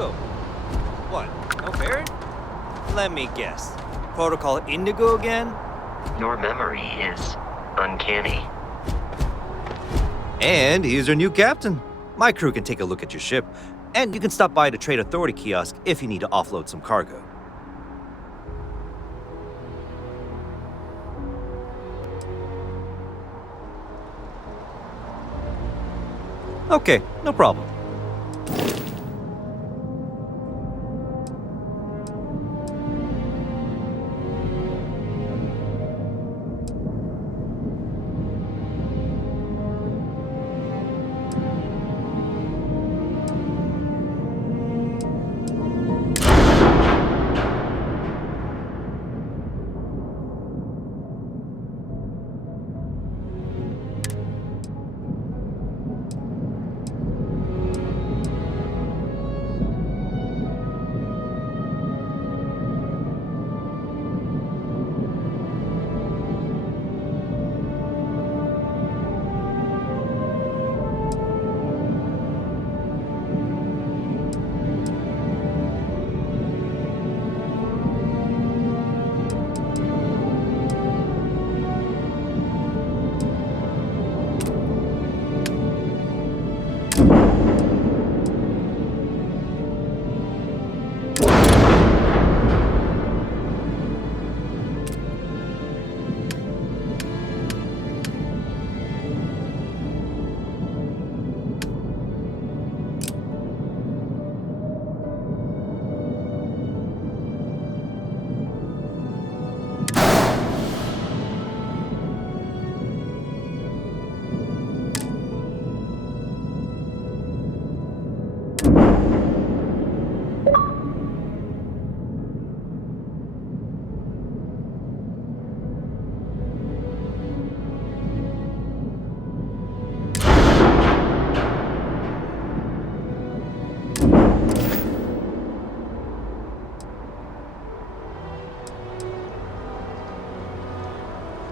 go. What? No Baron? Let me guess. Protocol Indigo again? Your memory is uncanny. And he's your new captain. My crew can take a look at your ship, and you can stop by the Trade Authority kiosk if you need to offload some cargo. Okay, no problem.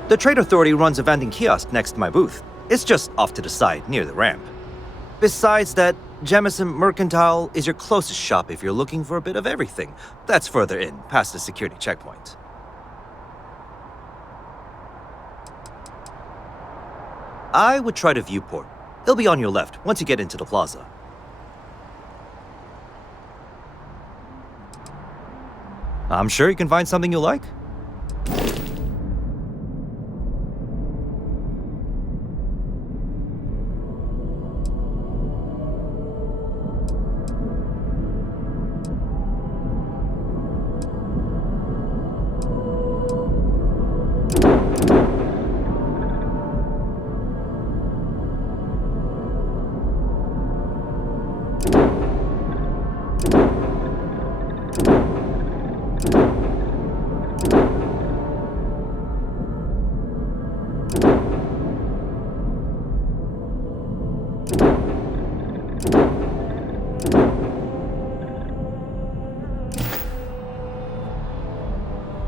The Trade Authority runs a vending kiosk next to my booth. It's just off to the side, near the ramp. Besides that, Jemison Mercantile is your closest shop if you're looking for a bit of everything. That's further in, past the security checkpoint. I would try the viewport. It'll be on your left once you get into the plaza. I'm sure you can find something you like.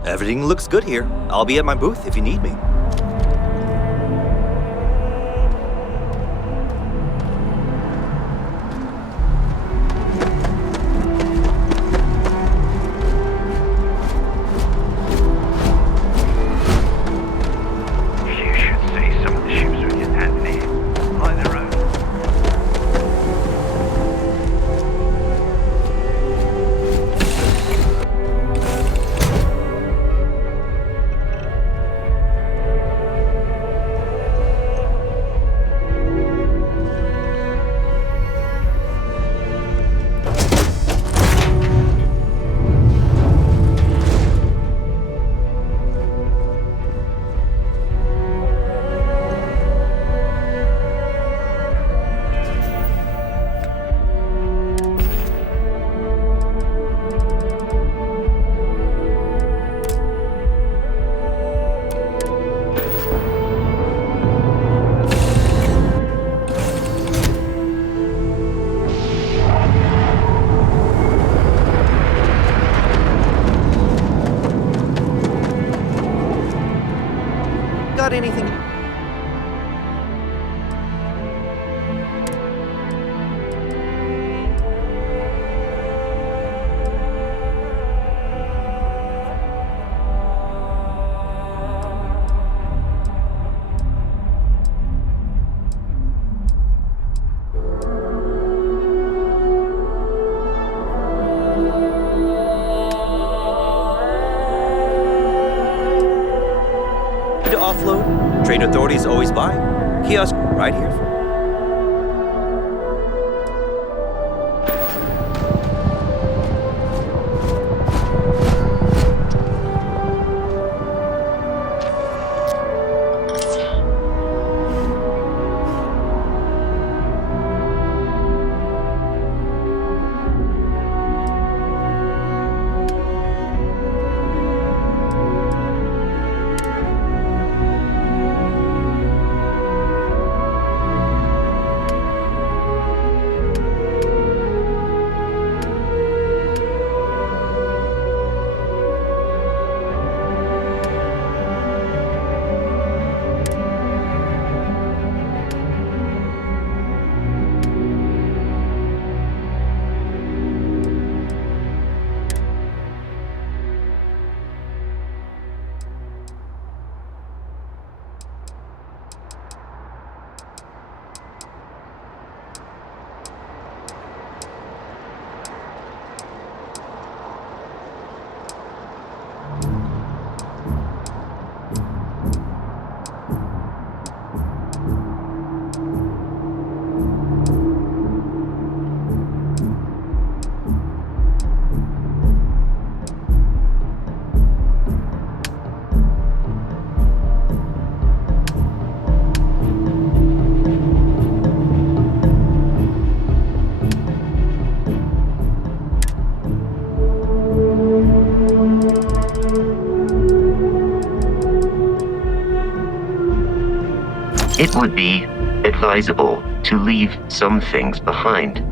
Everything looks good here. I'll be at my booth if you need me. Trade authorities always buy. Kiosk right here. It would be advisable to leave some things behind.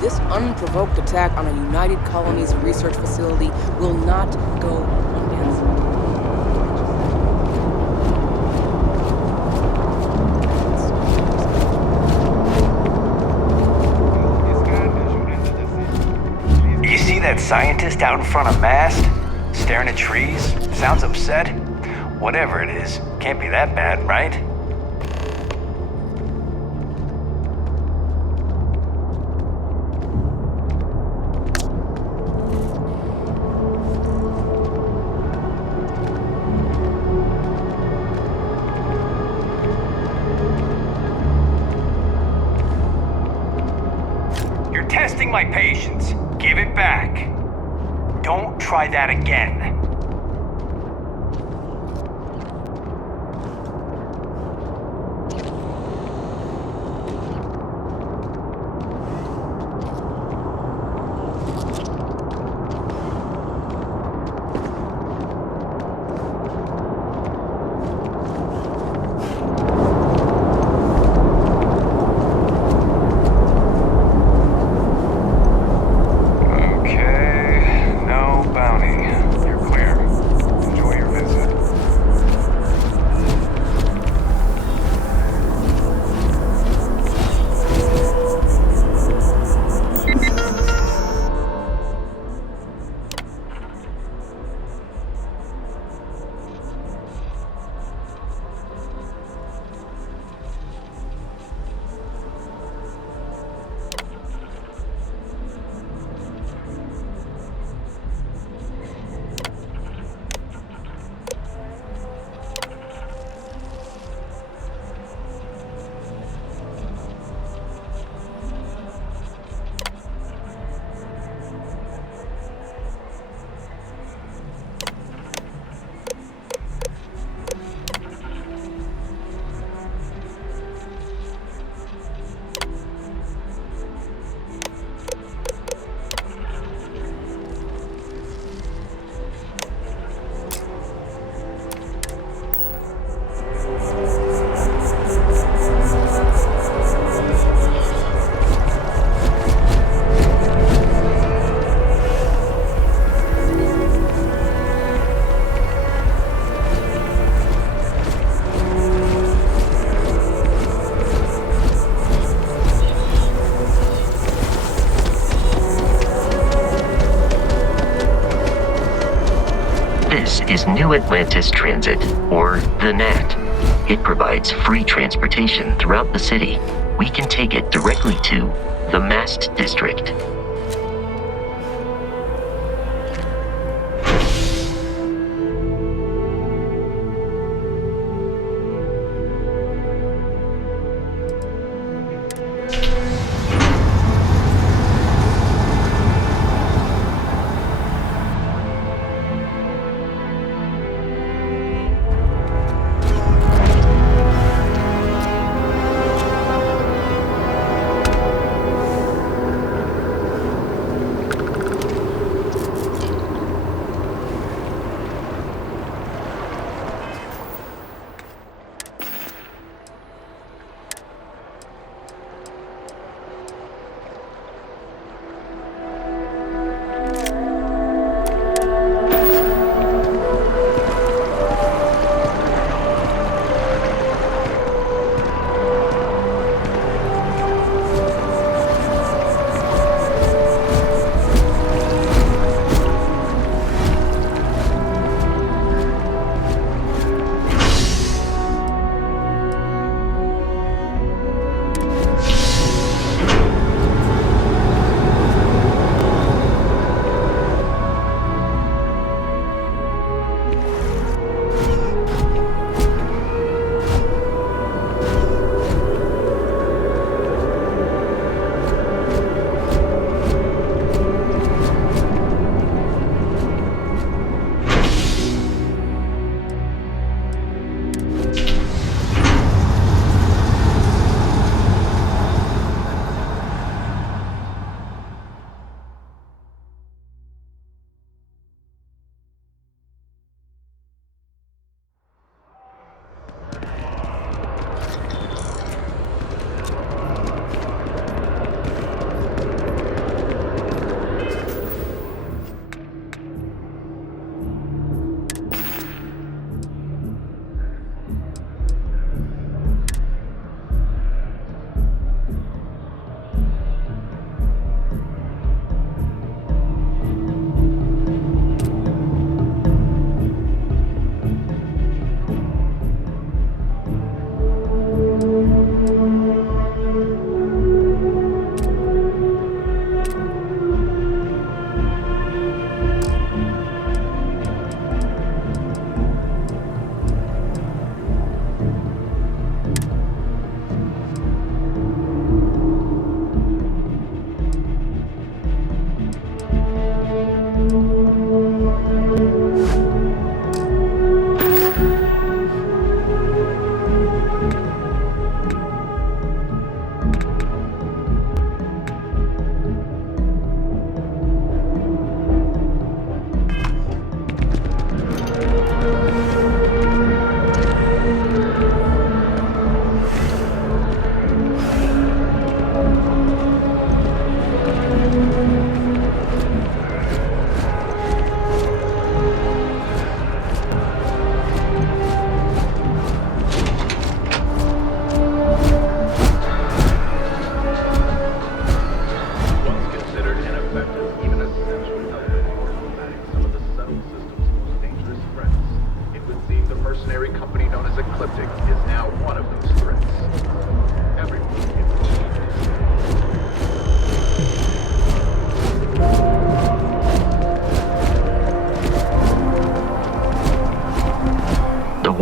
This unprovoked attack on a United Colonies research facility will not go unanswered. Mad scientist out in front of mast? Staring at trees? Sounds upset? Whatever it is, can't be that bad, right? You're testing my patience. Give it back. Don't try that again. Is New Atlantis Transit, or the NAT. It provides free transportation throughout the city. We can take it directly to the Mast District.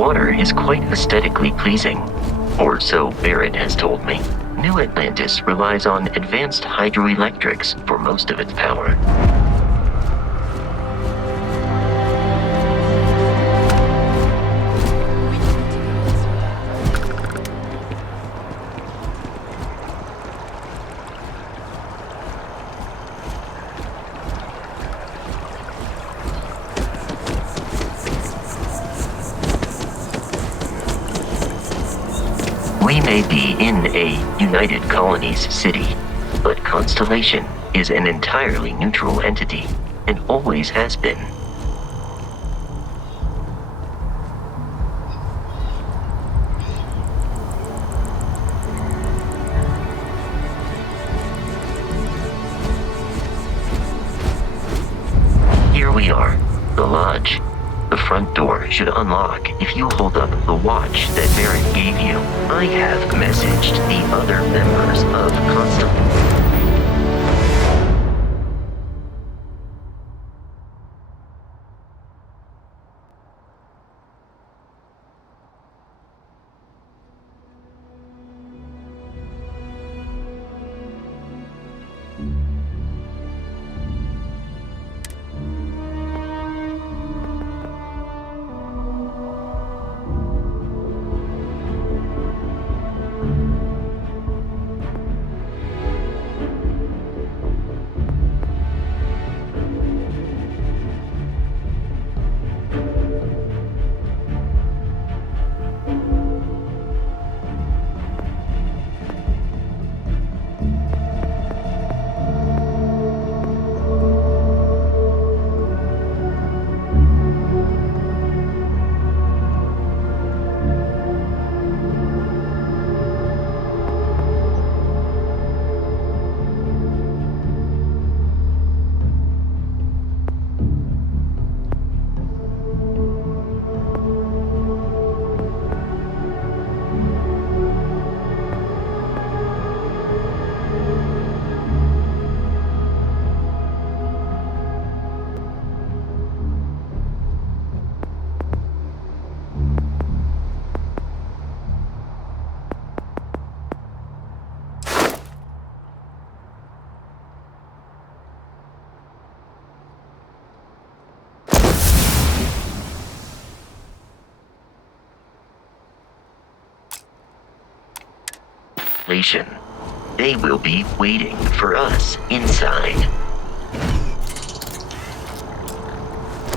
water is quite aesthetically pleasing. Or so Barrett has told me. New Atlantis relies on advanced hydroelectrics for most of its power. We may be in a United Colonies city, but Constellation is an entirely neutral entity, and always has been. Here we are, the lodge. The front door should unlock if you hold up the watch that Barrett gave you. I have messaged the other members of Constellation. They will be waiting for us inside.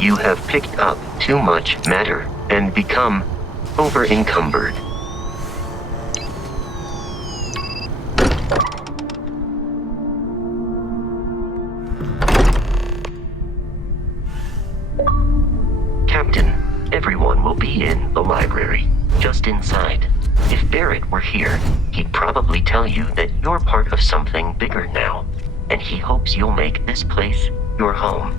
You have picked up too much matter and become over-encumbered. Captain, everyone will be in the library, just inside. If Barrett were here, he'd probably tell you that you're part of something bigger now, and he hopes you'll make this place your home.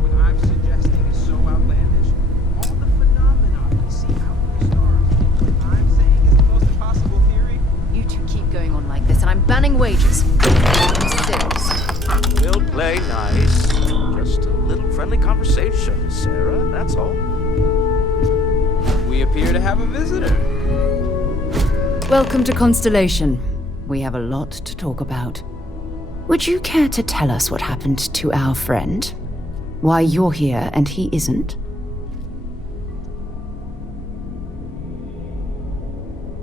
What I'm suggesting is so outlandish. All the phenomena we see out in the stars. What I'm saying is the most impossible theory. You two keep going on like this, and I'm banning wages. I'm serious. We'll play nice. Just a little friendly conversation, Sarah, that's all. We appear to have a visitor. Welcome to Constellation. We have a lot to talk about. Would you care to tell us what happened to our friend? Why you're here and he isn't?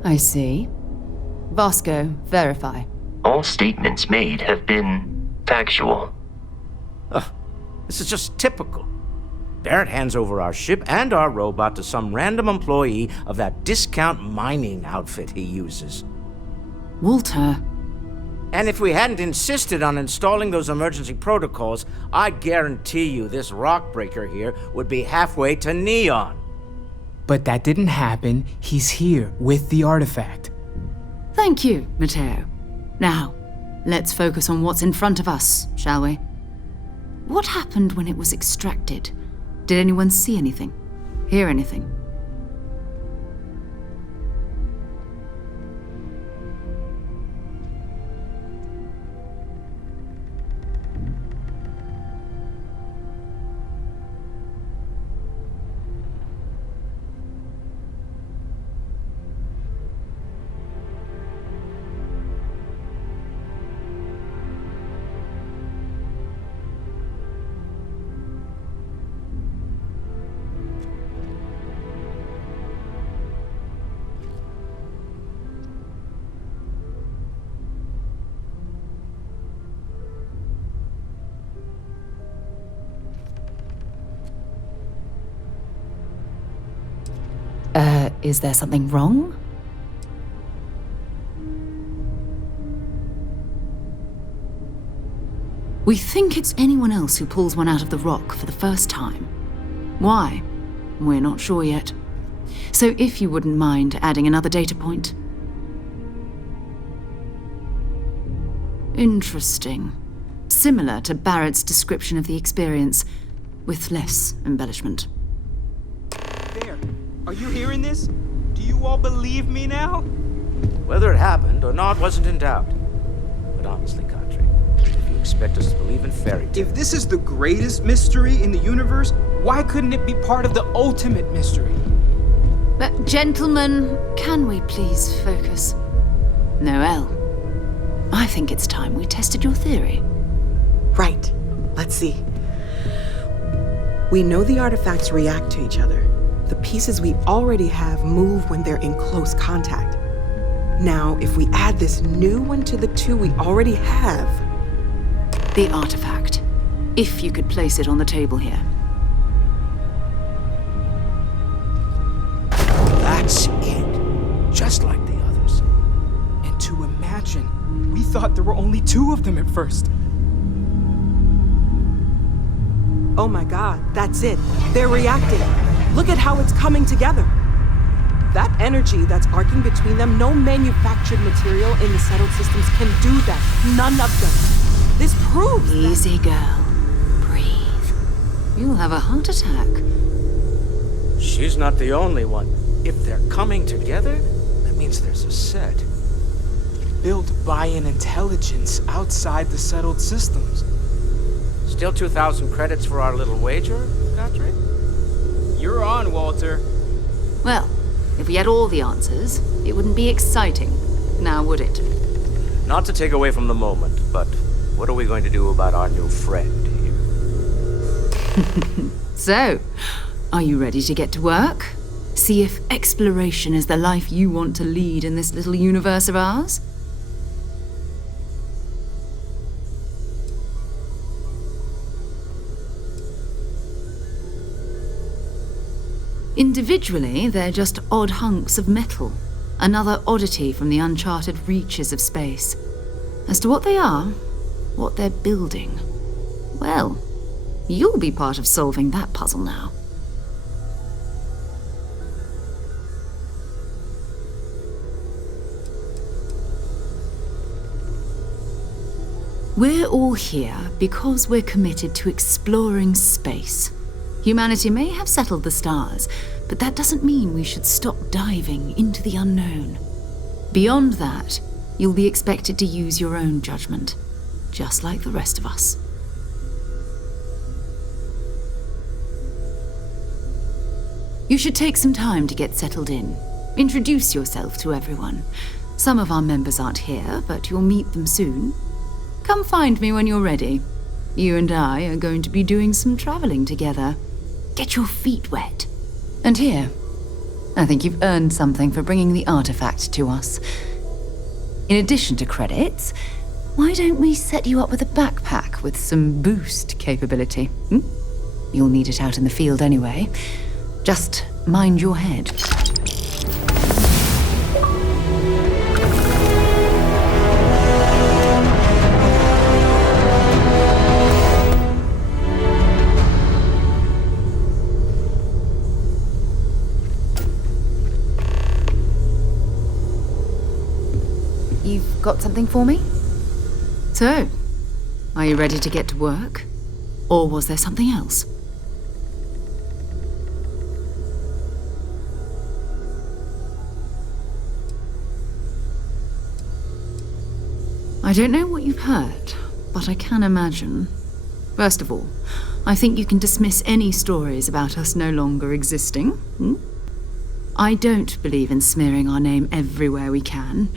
I see. Vasco, verify. All statements made have been factual. This is just typical. Barrett hands over our ship and our robot to some random employee of that discount mining outfit he uses. Walter. And if we hadn't insisted on installing those emergency protocols, I guarantee you this rock breaker here would be halfway to Neon. But that didn't happen. He's here with the artifact. Thank you, Matteo. Now, let's focus on what's in front of us, shall we? What happened when it was extracted? Did anyone see anything? Hear anything? Is there something wrong? We think it's anyone else who pulls one out of the rock for the first time. Why? We're not sure yet. So if you wouldn't mind adding another data point. Interesting. Similar to Barrett's description of the experience, with less embellishment. There. Are you hearing this? Do you all believe me now? Whether it happened or not wasn't in doubt. But honestly, Kadri, if you expect us to believe in fairy tales... If this is the greatest mystery in the universe, why couldn't it be part of the ultimate mystery? But gentlemen, can we please focus? Noelle, I think it's time we tested your theory. Right. Let's see. We know the artifacts react to each other. The pieces we already have move when they're in close contact. Now, if we add this new one to the two we already have... The artifact. If you could place it on the table here. That's it. Just like the others. And to imagine, we thought there were only 2 of them at first. Oh my god, that's it. They're reacting. Look at how it's coming together. That energy that's arcing between them, no manufactured material in the settled systems can do that. None of them. This proves Easy, girl. Breathe. You'll have a heart attack. She's not the only one. If they're coming together, that means there's a set. Built by an intelligence outside the settled systems. Still 2,000 credits for our little wager, Kadri? You're on, Walter. Well, if we had all the answers, it wouldn't be exciting, now would it? Not to take away from the moment, but what are we going to do about our new friend here? So, are you ready to get to work? See if exploration is the life you want to lead in this little universe of ours? Individually, they're just odd hunks of metal, another oddity from the uncharted reaches of space. As to what they are, what they're building, well, you'll be part of solving that puzzle now. We're all here because we're committed to exploring space. Humanity may have settled the stars, but that doesn't mean we should stop diving into the unknown. Beyond that, you'll be expected to use your own judgment, just like the rest of us. You should take some time to get settled in. Introduce yourself to everyone. Some of our members aren't here, but you'll meet them soon. Come find me when you're ready. You and I are going to be doing some traveling together. Get your feet wet. And here, I think you've earned something for bringing the artifact to us. In addition to credits, why don't we set you up with a backpack with some boost capability? You'll need it out in the field anyway. Just mind your head. You've got something for me? So, are you ready to get to work? Or was there something else? I don't know what you've heard, but I can imagine. First of all, I think you can dismiss any stories about us no longer existing. I don't believe in smearing our name everywhere we can.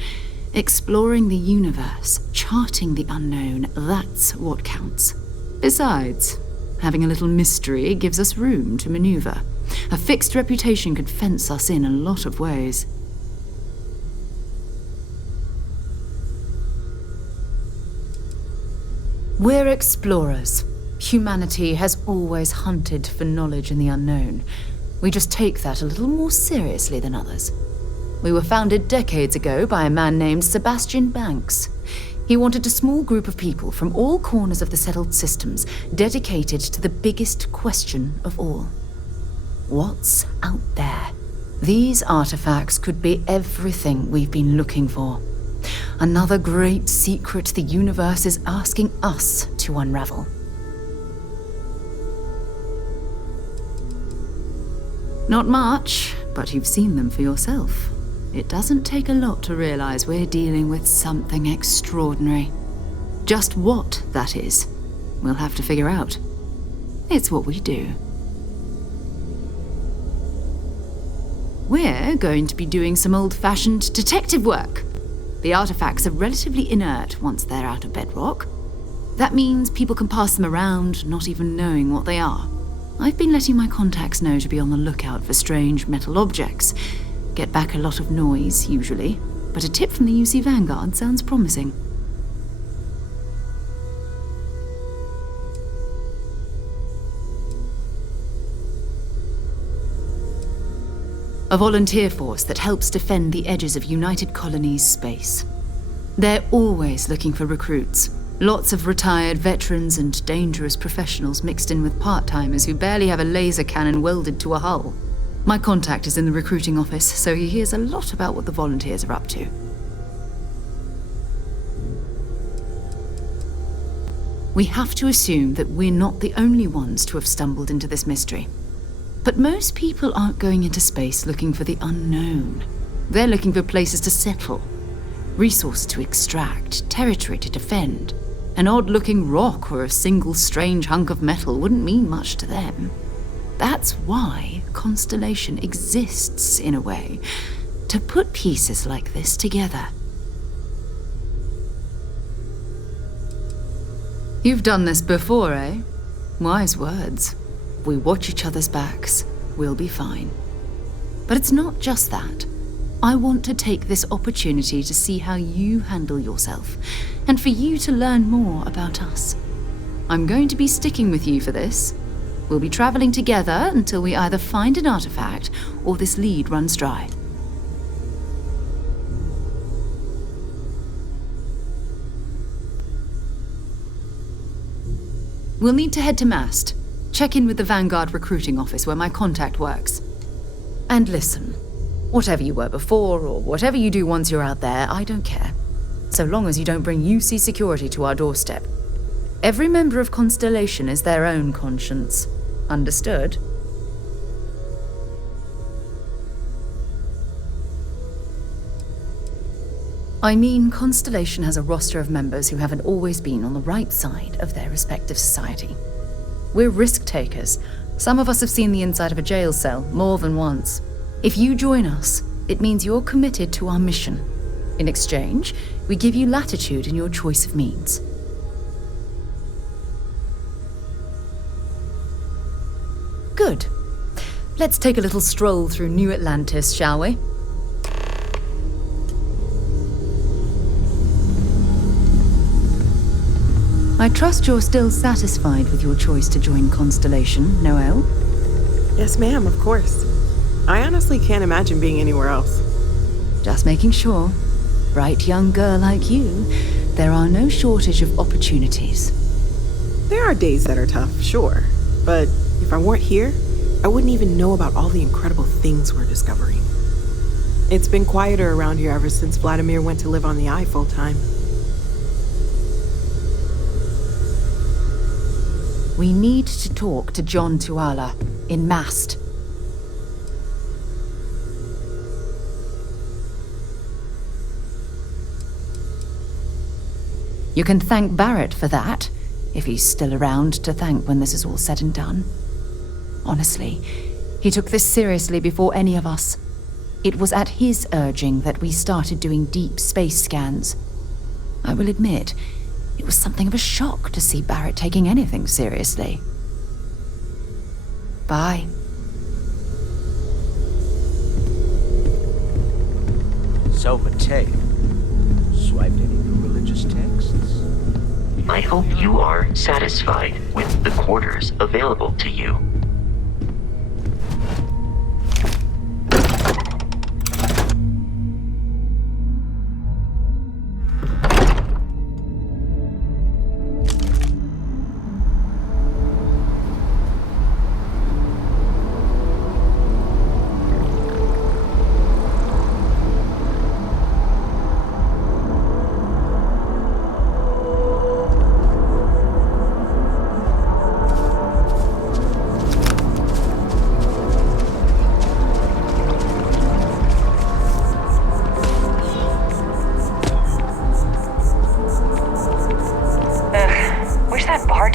Exploring the universe, charting the unknown, that's what counts. Besides, having a little mystery gives us room to maneuver. A fixed reputation could fence us in a lot of ways. We're explorers. Humanity has always hunted for knowledge in the unknown. We just take that a little more seriously than others. We were founded decades ago by a man named Sebastian Banks. He wanted a small group of people from all corners of the settled systems dedicated to the biggest question of all. What's out there? These artifacts could be everything we've been looking for. Another great secret the universe is asking us to unravel. Not much, but you've seen them for yourself. It doesn't take a lot to realize we're dealing with something extraordinary. Just what that is, we'll have to figure out. It's what we do. We're going to be doing some old-fashioned detective work. The artifacts are relatively inert once they're out of bedrock. That means people can pass them around, not even knowing what they are. I've been letting my contacts know to be on the lookout for strange metal objects. Get back a lot of noise, usually, but a tip from the UC Vanguard sounds promising. A volunteer force that helps defend the edges of United Colonies space. They're always looking for recruits. Lots of retired veterans and dangerous professionals mixed in with part-timers who barely have a laser cannon welded to a hull. My contact is in the recruiting office, so he hears a lot about what the volunteers are up to. We have to assume that we're not the only ones to have stumbled into this mystery. But most people aren't going into space looking for the unknown. They're looking for places to settle, resources to extract, territory to defend. An odd-looking rock or a single strange hunk of metal wouldn't mean much to them. That's why Constellation exists, in a way, to put pieces like this together. You've done this before, eh? Wise words. We watch each other's backs, we'll be fine. But it's not just that. I want to take this opportunity to see how you handle yourself, and for you to learn more about us. I'm going to be sticking with you for this. We'll be traveling together until we either find an artifact or this lead runs dry. We'll need to head to Mast. Check in with the Vanguard recruiting office where my contact works. And listen. Whatever you were before, or whatever you do once you're out there, I don't care. So long as you don't bring UC security to our doorstep. Every member of Constellation is their own conscience. Understood? I mean, Constellation has a roster of members who haven't always been on the right side of their respective society. We're risk-takers. Some of us have seen the inside of a jail cell more than once. If you join us, it means you're committed to our mission. In exchange, we give you latitude in your choice of means. Good. Let's take a little stroll through New Atlantis, shall we? I trust you're still satisfied with your choice to join Constellation, Noelle? Yes, ma'am, of course. I honestly can't imagine being anywhere else. Just making sure. Bright young girl like you, there are no shortage of opportunities. There are days that are tough, sure. But if I weren't here, I wouldn't even know about all the incredible things we're discovering. It's been quieter around here ever since Vladimir went to live on the Eye full-time. We need to talk to John Tuala in Mast. You can thank Barrett for that, if he's still around to thank when this is all said and done. Honestly, he took this seriously before any of us. It was at his urging that we started doing deep space scans. I will admit, it was something of a shock to see Barrett taking anything seriously. Bye. So, Mateo, swiped any of the religious texts? I hope you are satisfied with the quarters available to you.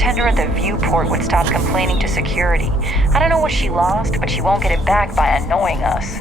bartender at the viewport would stop complaining to security. I don't know what she lost, but she won't get it back by annoying us.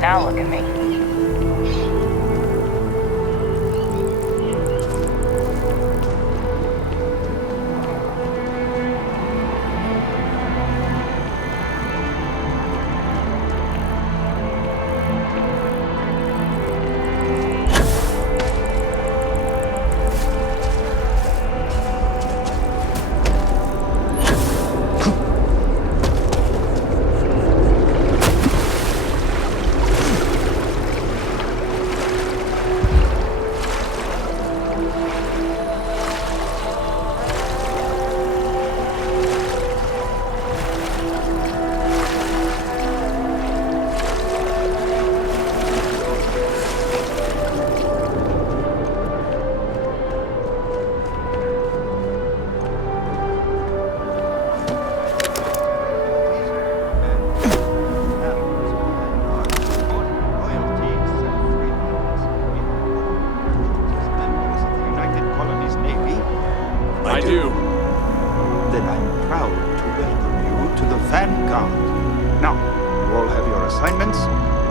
Now look at me.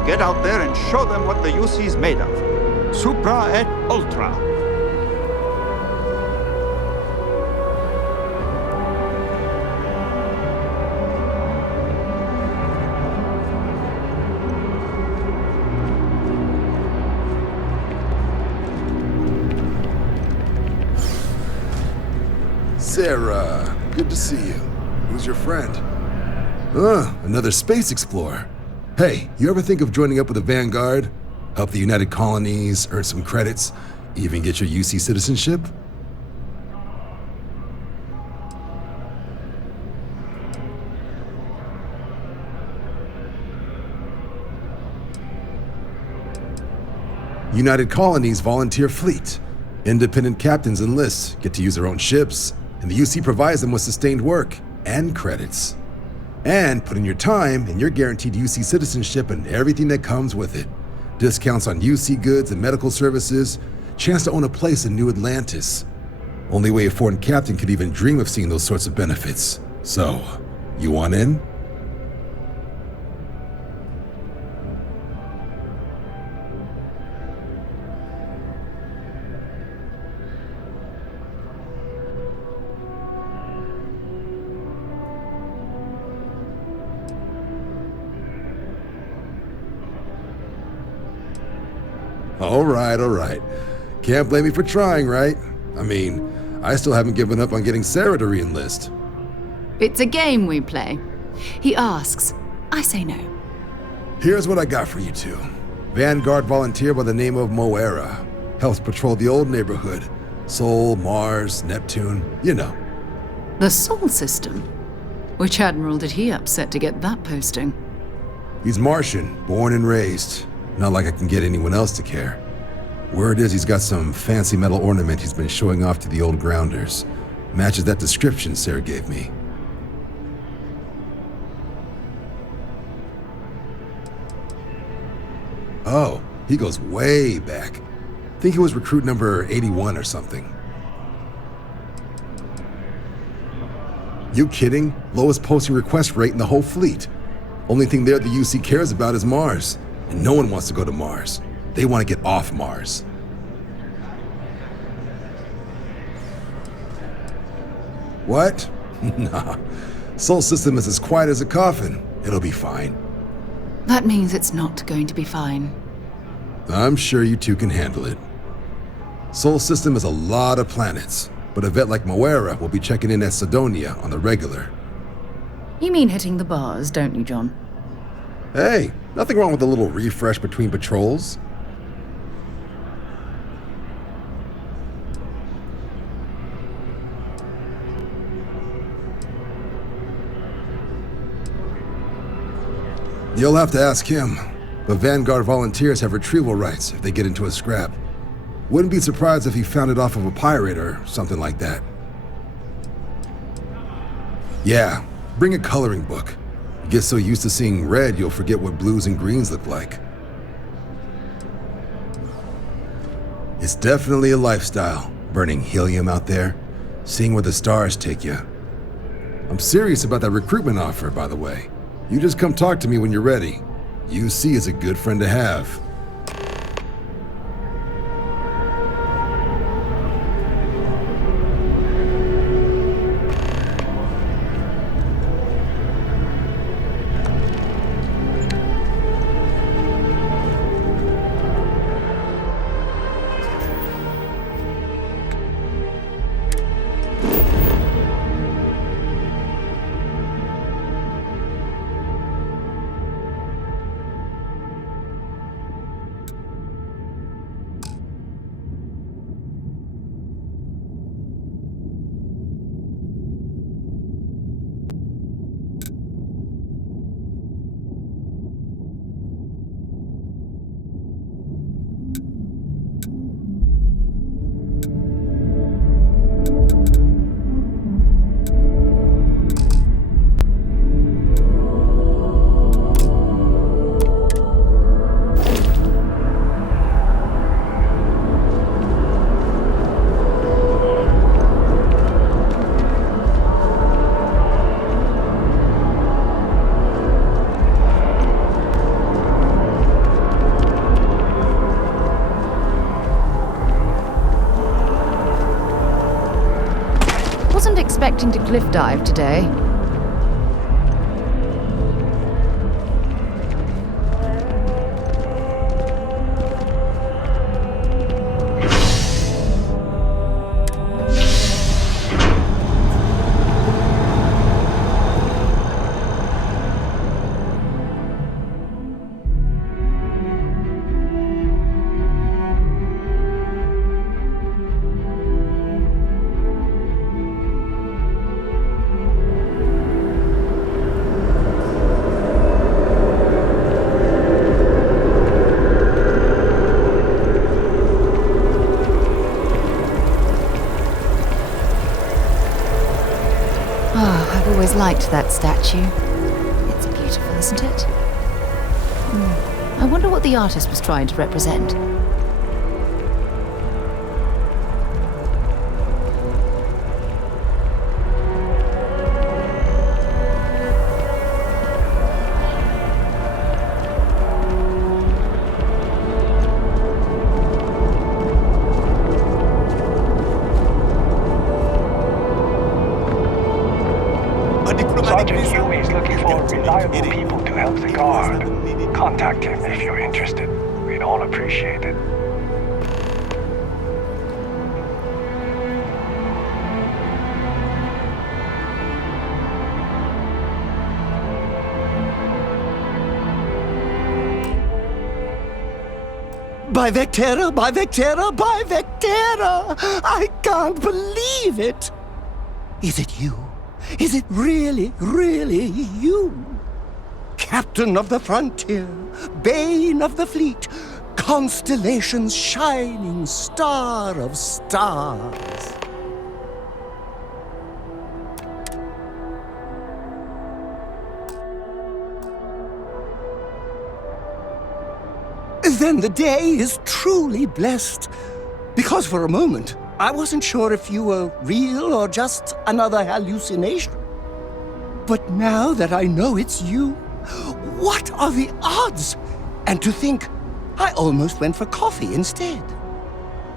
Get out there and show them what the UC's made of. Supra et ultra. Sarah, good to see you. Who's your friend? Another space explorer. Hey, you ever think of joining up with the Vanguard? Help the United Colonies, earn some credits, even get your UC citizenship? United Colonies volunteer fleet. Independent captains enlist, get to use their own ships, and the UC provides them with sustained work and credits. And put in your time, and you're guaranteed UC citizenship and everything that comes with it. Discounts on UC goods and medical services, chance to own a place in New Atlantis. Only way a foreign captain could even dream of seeing those sorts of benefits. So, you want in? All right. Can't blame me for trying, right? I mean, I still haven't given up on getting Sarah to re-enlist. It's a game we play. He asks, I say no. Here's what I got for you two. Vanguard volunteer by the name of Moera. Helps patrol the old neighborhood. Sol, Mars, Neptune, you know. The Sol system? Which admiral did he upset to get that posting? He's Martian, born and raised. Not like I can get anyone else to care. Word is he's got some fancy metal ornament he's been showing off to the old grounders. Matches that description Sarah gave me. Oh, he goes way back. Think he was recruit number 81 or something. You kidding? Lowest posting request rate in the whole fleet. Only thing there the UC cares about is Mars. And no one wants to go to Mars. They want to get off Mars. What? Nah. Sol system is as quiet as a coffin. It'll be fine. That means it's not going to be fine. I'm sure you two can handle it. Sol system is a lot of planets, but a vet like Moera will be checking in at Sidonia on the regular. You mean hitting the bars, don't you, John? Hey, nothing wrong with a little refresh between patrols. You'll have to ask him, but Vanguard volunteers have retrieval rights if they get into a scrap. Wouldn't be surprised if he found it off of a pirate or something like that. Yeah, bring a coloring book. You get so used to seeing red, you'll forget what blues and greens look like. It's definitely a lifestyle, burning helium out there, seeing where the stars take you. I'm serious about that recruitment offer, by the way. You just come talk to me when you're ready. UC is a good friend to have. Expecting to cliff dive today. Liked that statue. It's beautiful, isn't it? I wonder what the artist was trying to represent. Sergeant Huey is looking for reliable people to help the guard. Contact him if you're interested. We'd all appreciate it. By Vectera, by Vectera, by Vectera! I can't believe it! Is it you? Is it really, really you? Captain of the frontier, bane of the fleet, constellation's shining star of stars. Then the day is truly blessed, because for a moment, I wasn't sure if you were real or just another hallucination. But now that I know it's you, what are the odds? And to think, I almost went for coffee instead.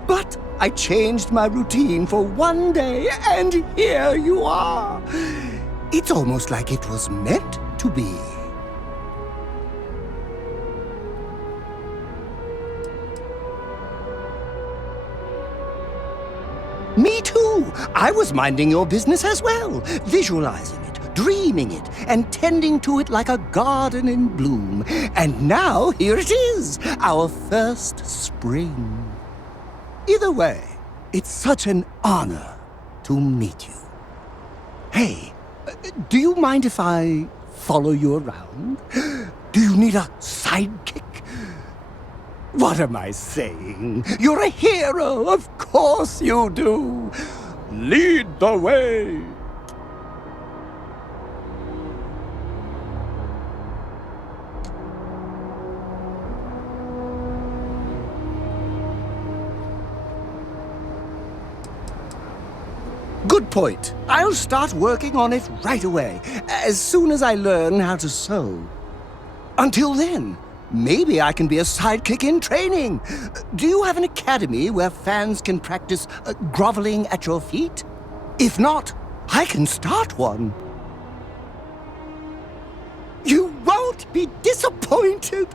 But I changed my routine for one day, and here you are. It's almost like it was meant to be. Me too. I was minding your business as well, visualizing it, dreaming it, and tending to it like a garden in bloom. And now here it is, our first spring. Either way, it's such an honor to meet you. Hey, do you mind if I follow you around? Do you need a sidekick? What am I saying? You're a hero, of course you do. Lead the way. Good point. I'll start working on it right away, as soon as I learn how to sew. Until then, maybe I can be a sidekick in training. Do you have an academy where fans can practice groveling at your feet? If not, I can start one. You won't be disappointed.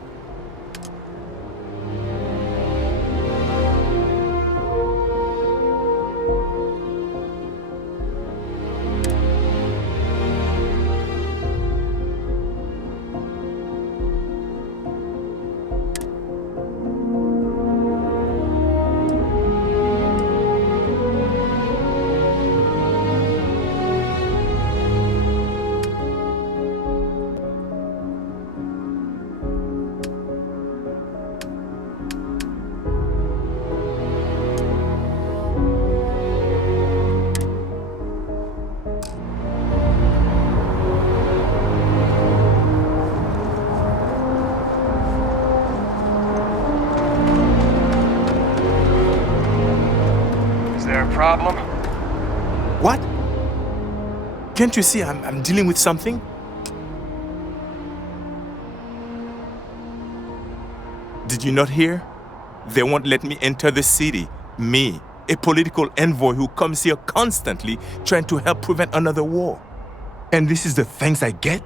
Problem? What? Can't you see I'm dealing with something? Did you not hear? They won't let me enter the city. Me, a political envoy who comes here constantly trying to help prevent another war. And this is the thanks I get?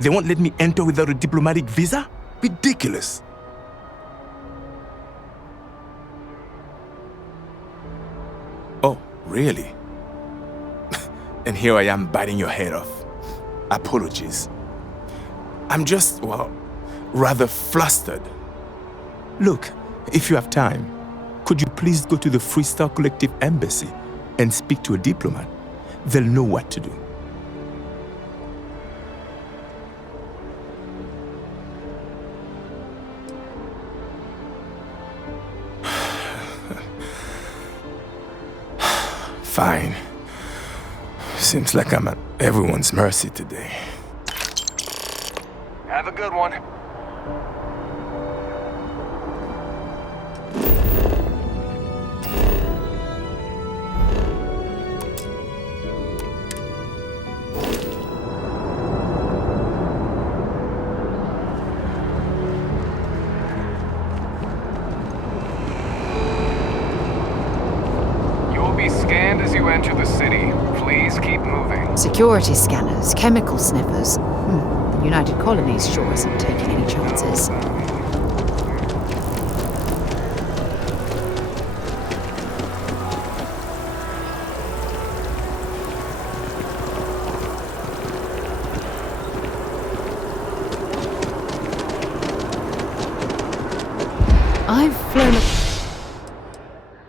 They won't let me enter without a diplomatic visa? Ridiculous. Oh, really? And here I am biting your head off. Apologies. I'm just, well, rather flustered. Look, if you have time, could you please go to the Freestar Collective Embassy and speak to a diplomat? They'll know what to do. Fine. Seems like I'm at everyone's mercy today. Have a good one. Security scanners, chemical sniffers. The United Colonies sure isn't taking any chances. I've flown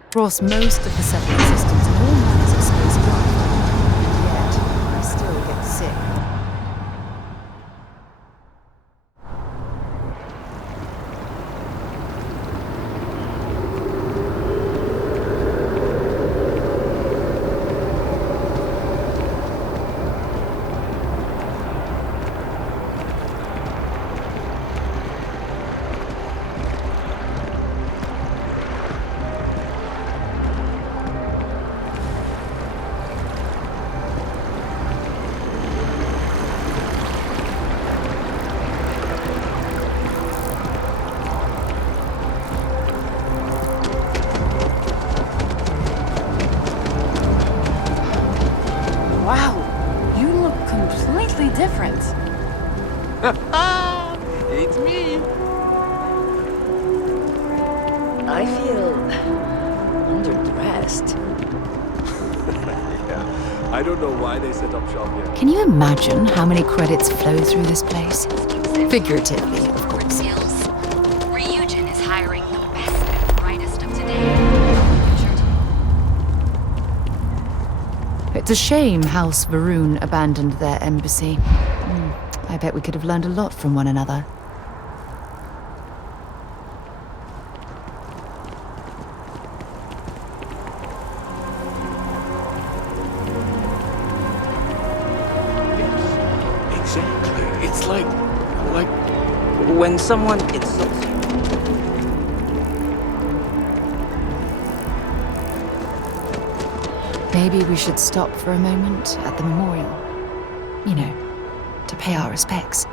across most of the settling systems and all manners of space craft. I still get sick. friends. It's me. I feel underdressed. Yeah, I don't know why they set up shop here. Can you imagine how many credits flow through this place? Figuratively, of course. Ryujin is hiring the best and brightest of today. It's a shame House Varun abandoned their embassy. I bet we could have learned a lot from one another. Exactly. It's like when someone insults you. Maybe we should stop for a moment at the memorial. You know, to pay our respects.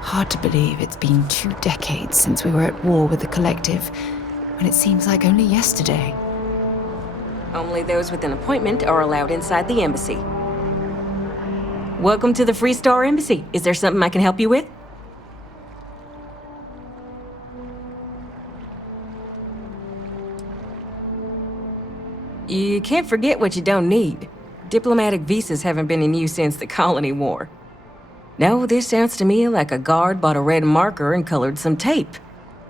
Hard to believe it's been 2 decades since we were at war with the Collective, when it seems like only yesterday. Only those with an appointment are allowed inside the embassy. Welcome to the Free Star Embassy. Is there something I can help you with? You can't forget what you don't need. Diplomatic visas haven't been in use since the Colony War. No, this sounds to me like a guard bought a red marker and colored some tape.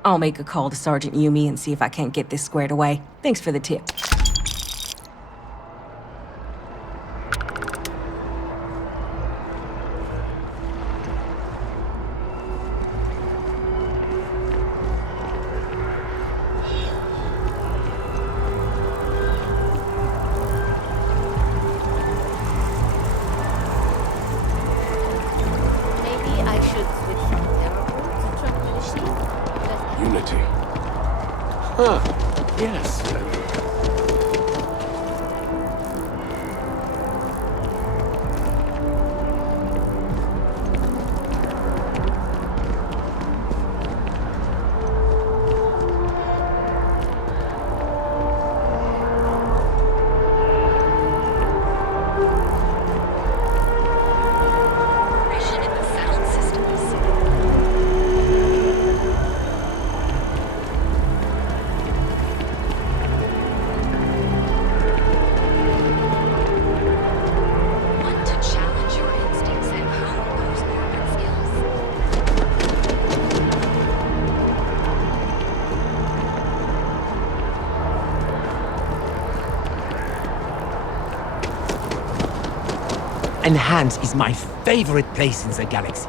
I'll make a call to Sergeant Yumi and see if I can't get this squared away. Thanks for the tip. Unity. Huh. Yes. Enhance is my favorite place in the galaxy.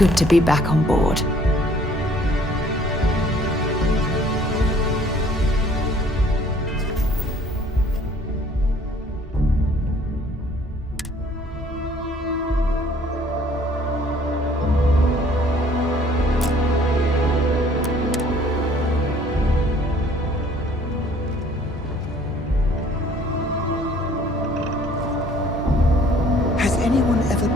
Good to be back on board. Has anyone ever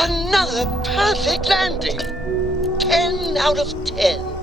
Another perfect landing. 10 out of 10.